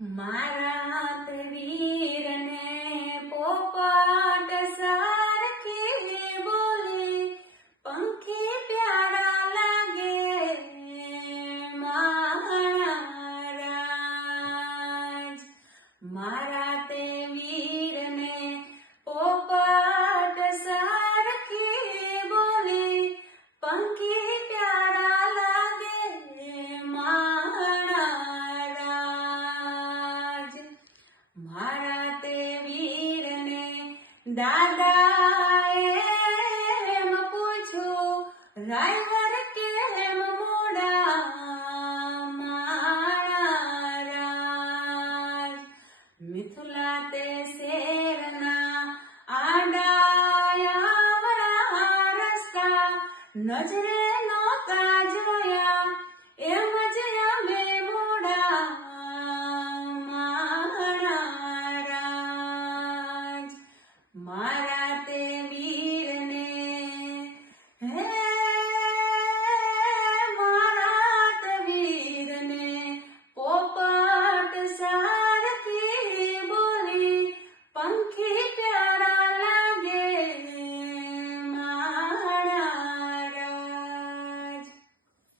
મારા તે વીરને પોપટ સરખી બોલી, પંખી પ્યારા લાગે મહારાજ. મારા તે વીરને પોપટ સરખી બોલી, પંખી પ્યારા લાગે મહારાજ. મારા તે વીરને દાદાએ એમ પૂછ્યું, ડ્રાઈવર કેમ મોડા મહારાજ. મિથુલા તે શેરના આડાયા રસ્તા નજરે નહોતા જોયા, એમ જ અમે મોડા મહારાજ. મારા તે